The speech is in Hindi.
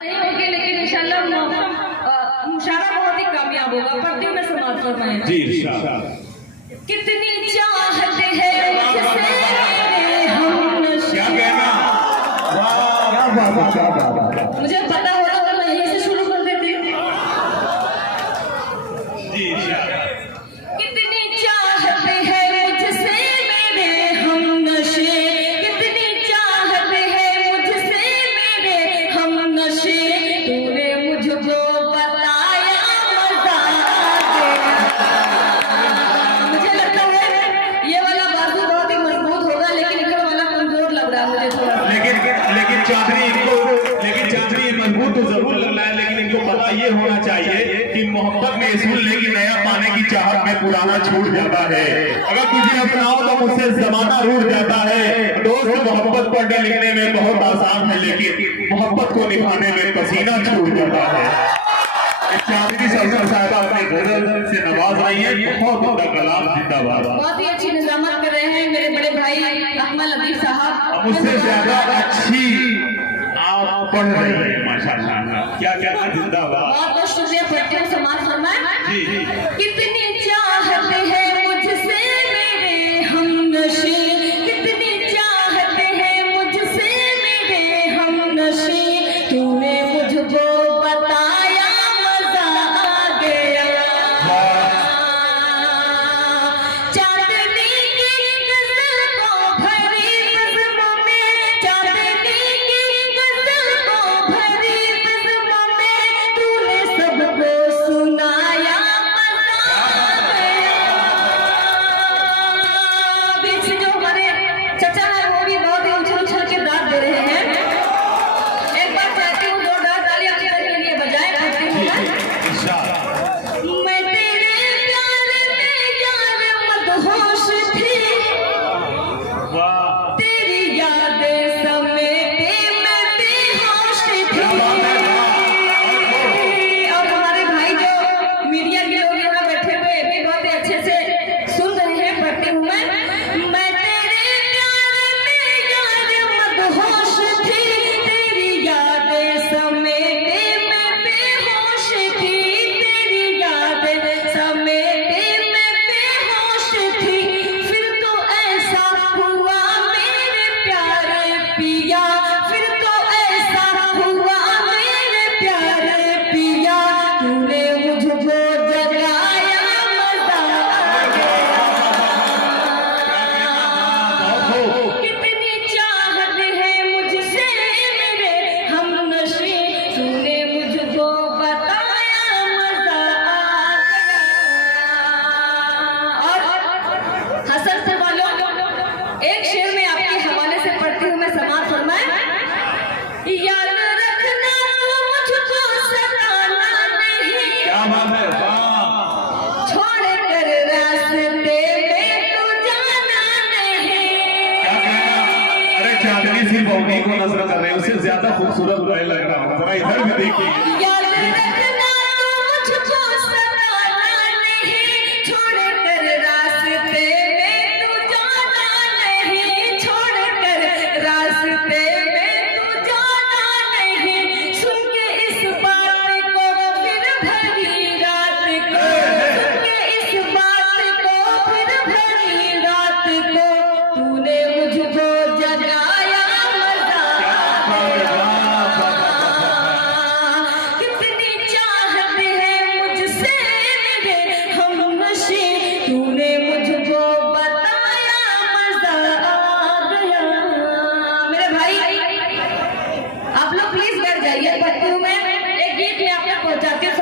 नहीं होगी, लेकिन इंशाल्लाह मुशारा बहुत ही कामयाब होगा। पढ़ती में समाप्त फरमाएं जी इंशाल्लाह। कितनी चाहत है मुझसे हम नशे। क्या कहना? मुझे पता होता तो मैं यहीं से शुरू कर देती। जी इंशाल्लाह। कितनी चाहत है मुझसे मेरे हम नशे, कितनी चाहत है मुझसे मेरे हम नशे, तूने मुझको बताया मजा आ गया। मुझे लगता है ये वाला बाजू बहुत ही मजबूत होगा, लेकिन इधर वाला कमजोर लग रहा है मुझे थोड़ा। लेकिन चांदनी मजबूत तो जरूर लग रहा है, लेकिन इनको पता ये होना चाहिए कि मोहब्बत में इसूल लेके नया पाने की चाहत में पुराना छूट जाता है। अगर तुझे अपनाओ तो मुझसे जमाना रूठ जाता है। दोस्त मोहब्बत पढ़ने लिखने में बहुत आसान है, लेकिन मोहब्बत को निभाने में पसीना छूट जाता है। चांदनी सरकार साहब अपने गजल से नवाज रही है। बहुत बहुत कलाम जिंदाबाद। बहुत ही अच्छी निजामत कर रहे हैं मेरे बड़े भाई अकमल लतीफ साहब। मुझसे ज्यादा अच्छी आप पढ़ रही हैं माशाल्लाह। क्या कहना? जिंदाबाद। बहुत बहुत शुक्रिया। पढ़ते हैं समाज फरमाएं। जी जी। कितनी चाहत है मुझसे मेरे हम नशे, कितनी चाहत है मुझसे मेरे हम नशे, तूने मुझको बताया मजा आ गया। चांदनी की गजल को भरी बज़्मों में, चांदनी की गजल को भरी बज़्मों में, तूने सबको सुनाया मजा आ गया। बीच से जो हमारे चचा हैं वो भी बहुत ही उछल उछल के दाद दे रहे हैं। एक बार चाहती हूँ जोरदार तालियां के लिए बजाएं। करती हूँ मैं तेरे प्यार में यार मदहोश थी, वाह। तेरी यादें समेटे मैं बेहोश थी। और हमारे भाई जो मीडिया के लोग यहाँ बैठे हुए भी बहुत ही अच्छे से सुन रहे हैं। पढ़ती हूँ मैं तेरे प्यार में यार मदहोश थी, तेरी यादें समेटे मैं बेहोश थी, तेरी यादें समेटे मैं बेहोश थी। फिर तो ऐसा हुआ मेरे प्यारे पिया, फिर तो ऐसा हुआ मेरे प्यारे पिया, तूने मुझको जगाया मजा आ गया। कितनी चाहत है मुझसे मेरे हम नशे, तूने मुझको बताया मजा आ गया। और हसन से वालों एक शेर में आपके हवाले से पढ़ती हूँ मैं समाज फरमाएं। याद रखना तू मुझको सताना नहीं, क्या बात है? वाह। छोड़ कर रास्ते में तू जाना नहीं। क्या कहना? अरे चांदनी सिर्फ बॉडी को नजर कर रहे हैं, उससे ज्यादा खूबसूरत भाई लग रहा होगा। जरा इधर भी देखिए। याद रखना तू मुझको सताना नहीं, छोड़ कर रास्ते में तू जाना नहीं, छोड़ कर रास्ते में तू जाना नहीं। सुन के इस बात को फिर भरी रात को, सुन के इस बात को फिर भरी रात को, तूने मुझको जगाया मजा आ गया। कितनी चाहत है मुझसे मेरे हम नशे, तूने मुझको बताया मजा आ गया। मेरे भाई आप लोग प्लीज बैठ जाइए। पढ़ती हूँ मैं एक गीत में आप तक पहुँचाती हूँ।